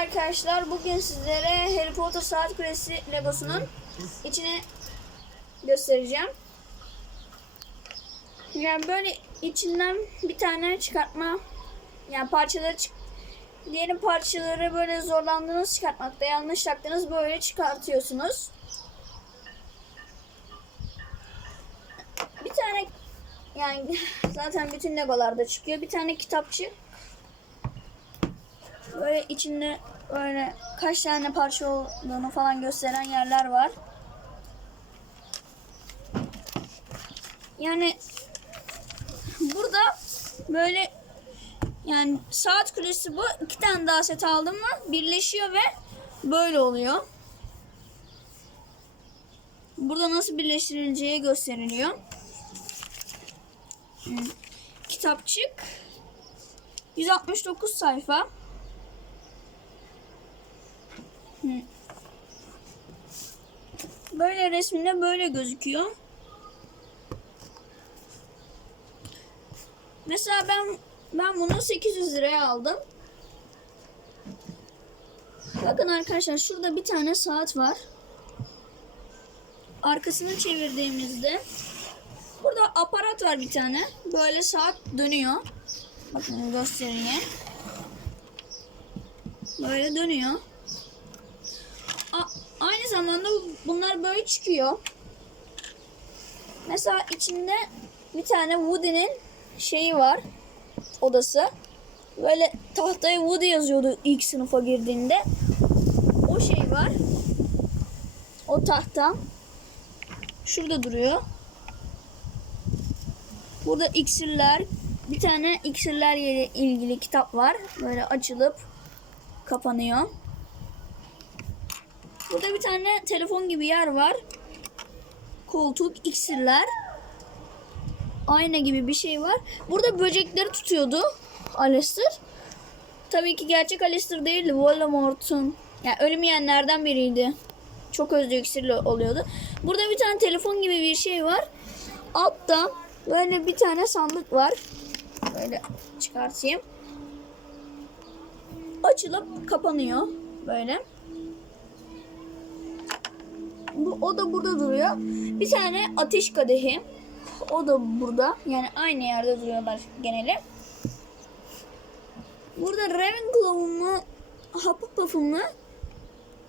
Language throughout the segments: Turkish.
arkadaşlar. Bugün sizlere Harry Potter Saat Kulesi Legosu'nun içini göstereceğim. Yani böyle içinden bir tane çıkartma yani parçaları çık diğer parçaları böyle zorlandığınız çıkartmakta yanlış taktınız böyle çıkartıyorsunuz. Bir tane yani zaten bütün legolarda çıkıyor. Bir tane kitapçık böyle içinde böyle kaç tane parça olduğunu falan gösteren yerler var. Yani burada böyle yani saat kulesi bu. iki tane daha set aldım mı birleşiyor ve böyle oluyor. Burada nasıl birleştirileceği gösteriliyor. Kitapçık 169 sayfa. Böyle resminde böyle gözüküyor. Mesela ben ben bunu 800 liraya aldım. Bakın arkadaşlar şurada bir tane saat var. Arkasını çevirdiğimizde burada aparat var bir tane. Böyle saat dönüyor. Bakın göstereyim. Böyle dönüyor. Zamanda bunlar böyle çıkıyor. Mesela içinde bir tane Woody'nin şeyi var. Odası. Böyle tahtaya Woody yazıyordu ilk sınıfa girdiğinde. O şey var. O tahta. Şurada duruyor. Burada iksirler, bir tane iksirler ile ilgili kitap var. Böyle açılıp kapanıyor. Burada bir tane telefon gibi yer var. Koltuk, iksirler. Ayna gibi bir şey var. Burada böcekleri tutuyordu Alistair. Tabii ki gerçek Alistair değildi. Voldemort'un yani ölmeyenlerden biriydi. Çok özlü iksirli oluyordu. Burada bir tane telefon gibi bir şey var. Altta böyle bir tane sandık var. Böyle çıkartayım. Açılıp kapanıyor. Böyle. Bu, o da burada duruyor. Bir tane ateş kadehi. O da burada. Yani aynı yerde duruyorlar geneli. Burada Ravenclaw'un mu Hufflepuff'un mu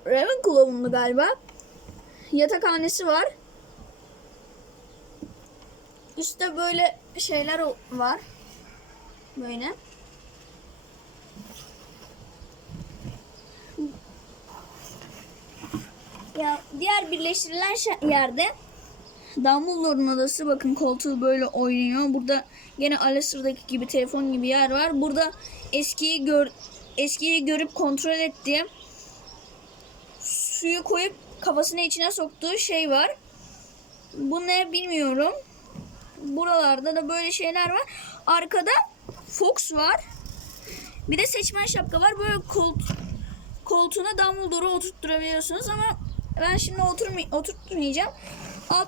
Ravenclaw'un galiba yatakhanesi var. Üstte böyle şeyler var. Böyle. Ya diğer birleştirilen yerde Dumbledore'un odası bakın koltuğu böyle oynuyor. Burada gene Alistair'daki gibi telefon gibi yer var. Burada eskiyi gör eskiyi görüp kontrol ettiğim suyu koyup kafasını içine soktuğu şey var. Bu ne bilmiyorum. Buralarda da böyle şeyler var. Arkada Fox var. Bir de seçmen şapka var. Böyle kolt koltuğuna Dumbledore'u oturtturabiliyorsunuz ama ben şimdi oturmay oturtmayacağım. Alt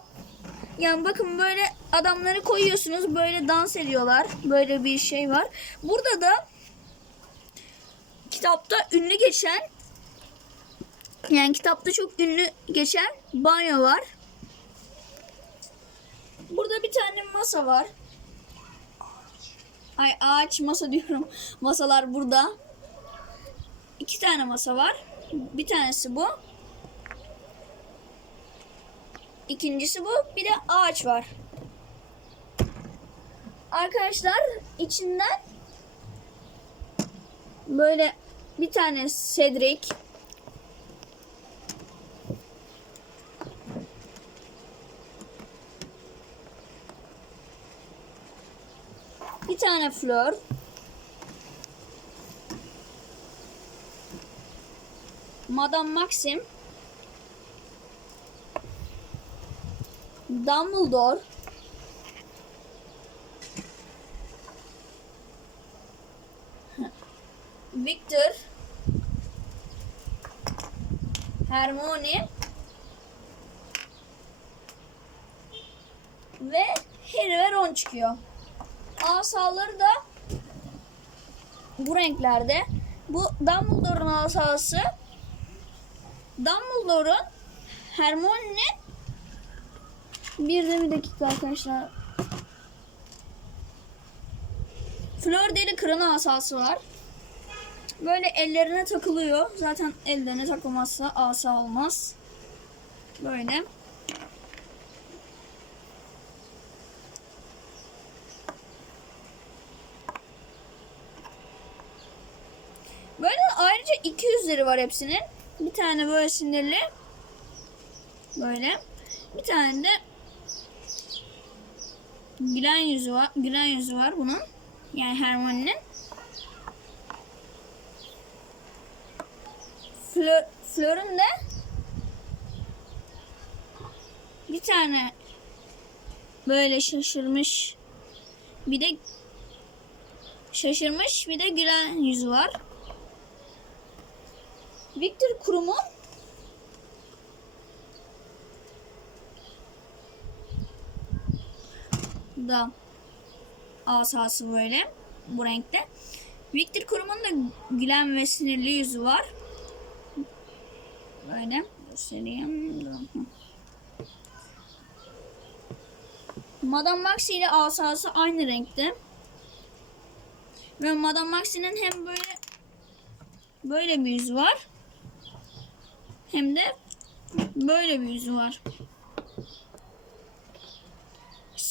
yani bakın böyle adamları koyuyorsunuz böyle dans ediyorlar. Böyle bir şey var. Burada da kitapta ünlü geçen yani kitapta çok ünlü geçen banyo var. Burada bir tane masa var. Ay ağaç masa diyorum. Masalar burada. İki tane masa var. Bir tanesi bu. İkincisi bu. Bir de ağaç var. Arkadaşlar içinden böyle bir tane Cedric bir tane Fleur Madame Maxim Dumbledore Victor Hermione ve Harry ve Ron çıkıyor. Asaları da bu renklerde. Bu Dumbledore'un asası. Dumbledore'un Hermione'nin bir de bir dakika arkadaşlar. Fleur deli kırana asası var. Böyle ellerine takılıyor. Zaten ellerine takılmazsa asa olmaz. Böyle. Böyle ayrıca iki yüzleri var hepsinin. Bir tane böyle sinirli. Böyle. Bir tane de gülen yüzü var. Gülen yüzü var bunun. Yani Hermione'nin. Fleur, Fleur'ün de bir tane böyle şaşırmış bir de şaşırmış bir de gülen yüzü var. Victor Krum'un da asası böyle bu renkte. Victor Krum'un da gülen ve sinirli yüzü var. Böyle göstereyim. Madame Maxi ile asası aynı renkte. Ve Madame Maxi'nin hem böyle böyle bir yüzü var. Hem de böyle bir yüzü var.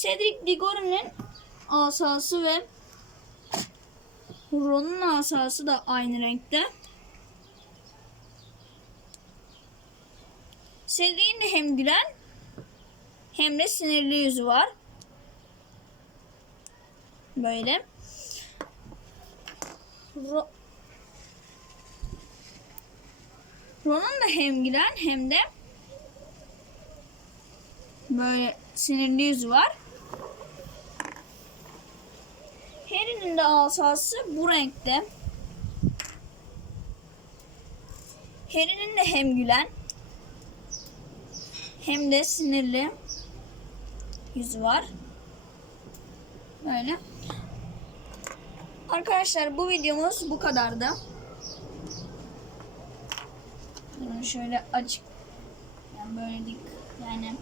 Cedric Diggory'nin asası ve Ron'un asası da aynı renkte. Cedric'in de hem gülen hem de sinirli yüzü var. Böyle. Ro Ron'un da hem gülen hem de böyle sinirli yüzü var. De asası bu renkte. Harry'nin de hem gülen hem de sinirli yüzü var. Böyle. Arkadaşlar bu videomuz bu kadardı. Bunu şöyle açık yani böyle dik yani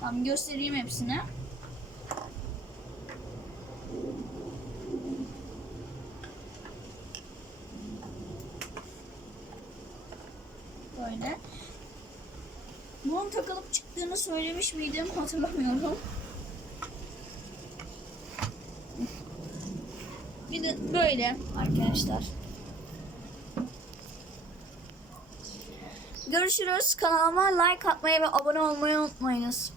tam göstereyim hepsini. Böyle. Bunun çıktığını söylemiş miydim hatırlamıyorum. Bir de böyle arkadaşlar. Görüşürüz. Kanalıma like atmayı ve abone olmayı unutmayınız.